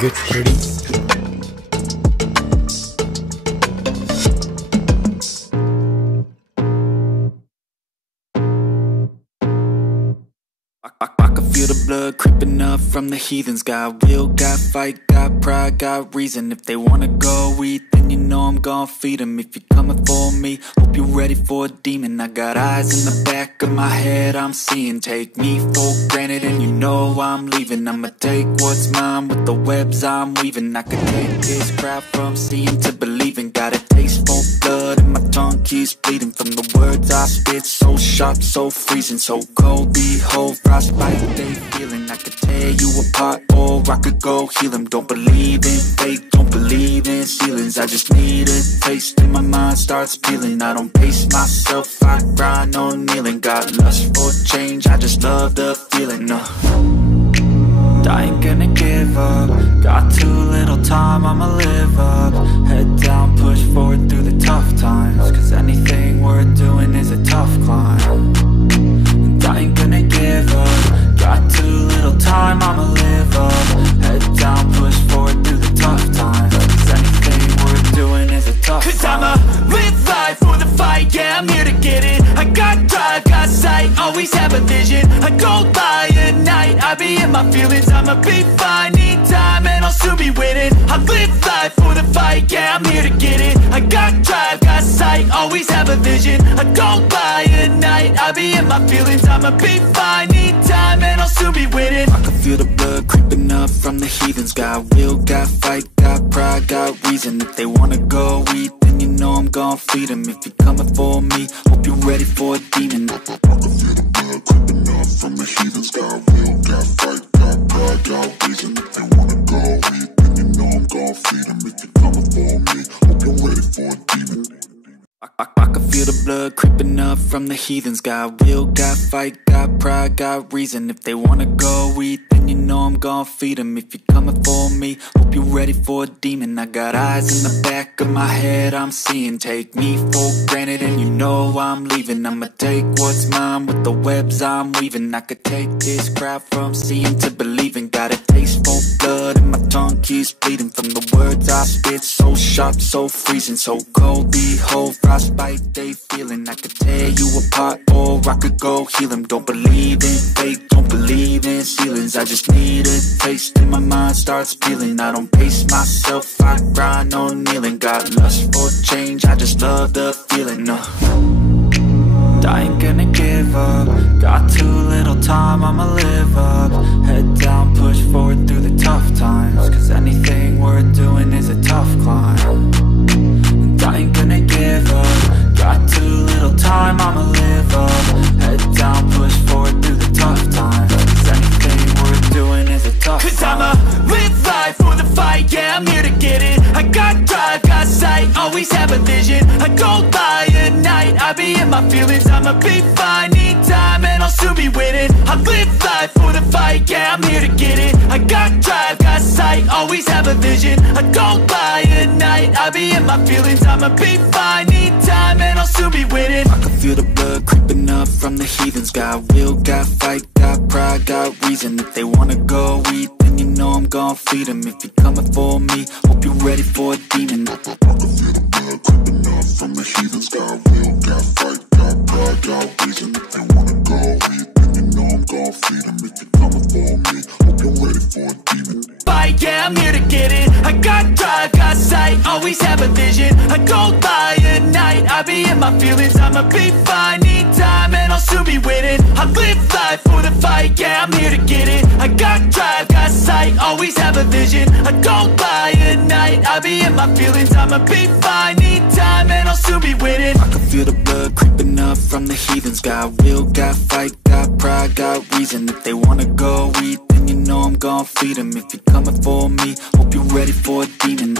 Get ready. I can feel the blood creeping up from the heathens. Got will, got fight, got pride, got reason. If they wanna go eat, then you know I'm gon' feed them. If you're coming for me, hope you're ready for a demon. I got eyes in the back of my head, I'm seeing. Take me for granted and you know I'm leaving. I'ma take what's mine with the webs I'm weaving. I could take this crowd from seeing to believing. Got a taste for blood and my tongue keeps bleeding. From the words I spit, so sharp, so freezing. So cold, behold, frostbite they feeling. I could tear you apart or I could go heal them. Don't believe in fate, don't believe in ceilings. I just need a taste and my mind starts peeling. I don't pace myself, I grind on kneeling. Got lust for change, I just love the feeling. I ain't gonna give up. Got too little time, I'ma live up. Head down, push forward through the tough times. Cause anything worth doing is a tough climb. And I ain't gonna give up. Got too little time, I'ma live up. Head down, push forward through the tough times. Cause anything worth doing is a tough climb. Cause I'ma live life for the fight, yeah, I'm here to get it. I got drive, got sight, always have a vision. I go by at night, I be in my feelings. I'ma be fine, need time, and I'll soon be winning. I live life for the fight, yeah, I'm here to get it. I got drive, got sight, always have a vision. I go by at night, I be in my feelings. I'ma be fine, need time, and I'll soon be winning. I can feel the blood creeping up from the heathens. Got will, got fight, got pride, got reason. If they wanna go eat, then you know I'm gon' feed them. If you're coming for me, hope you're ready for a demon. I can feel the blood creeping up from the heathens. Got will, got fight, got pride, got reason. If they wanna go eat, then you know I'm gon' feed them. If you're coming for me, hope you're ready for a demon. I can feel the blood creeping up from the heathens. Got will, got fight, got pride, got reason. If they wanna go eat, then you know I'm gon' feed them. If you're coming for me, hope you're ready for a demon. I got eyes in the back of my head, I'm seeing. Take me for granted and you know I'm leaving. I'ma take what's mine with the webs I'm weaving. I could take this crowd from seeing to believing. Got a taste for blood and my tongue keeps bleeding. From the words I spit, so sharp, so freezing. So cold, behold, frostbite they feeling. I could tear you apart or I could go heal them. Don't believe in fate, don't believe in ceilings. I just need a taste and my mind starts peeling. I don't pace myself, I grind on kneeling. Got lust for change, I just love the feeling. I ain't gonna give up. Got too little time, I'ma live up. Head down, push forward through the tough times. Cause anything worth doing is a tough climb. And I ain't gonna give up. Got too little time, I'ma live up. Head down, push forward through the tough times. Cause anything worth doing is a tough climb. Cause I'ma live life for the fight, yeah, I'm here to get it. I got drive, got sight, always have a vision. I go by at night, I be in my feelings. I'ma be fine, need time, and I'll soon be winning. I live life for the fight, yeah, I'm here to get it. I got drive, got sight, always have a vision. I go by at night, I be in my feelings. I'ma be fine, need time, and I'll soon be winning. I can feel the blood creeping up from the heathens. Got will, got fight, got pride, got reason. If they wanna go eat, then you know I'm gon' feed them. If you're coming for me, hope you're ready for a demon. I can feel the blood creeping up from the heathens. Got will, got fight, got pride, got reason. If they wanna go eat, then you know I'm gon' feed them. If you're coming for me, hope you're ready for a demon. Fight, yeah, I'm here to get it. I got drive, got sight, always have a vision. I go by at night, I be in my feelings. I'ma be fine, need time, and I'll soon be winning. I live life for the fight, yeah, I'm here to get it. I got drive, got sight, always have a vision. I go by at night, I be in my feelings. I'ma be fine, need time, and I'll soon be winning. I can feel the blood creeping up from the heathens. Got will, got fight, got pride, got reason. If they wanna go eat, then you know I'm gon' feed them. If you're coming for me, hope you're ready for a demon.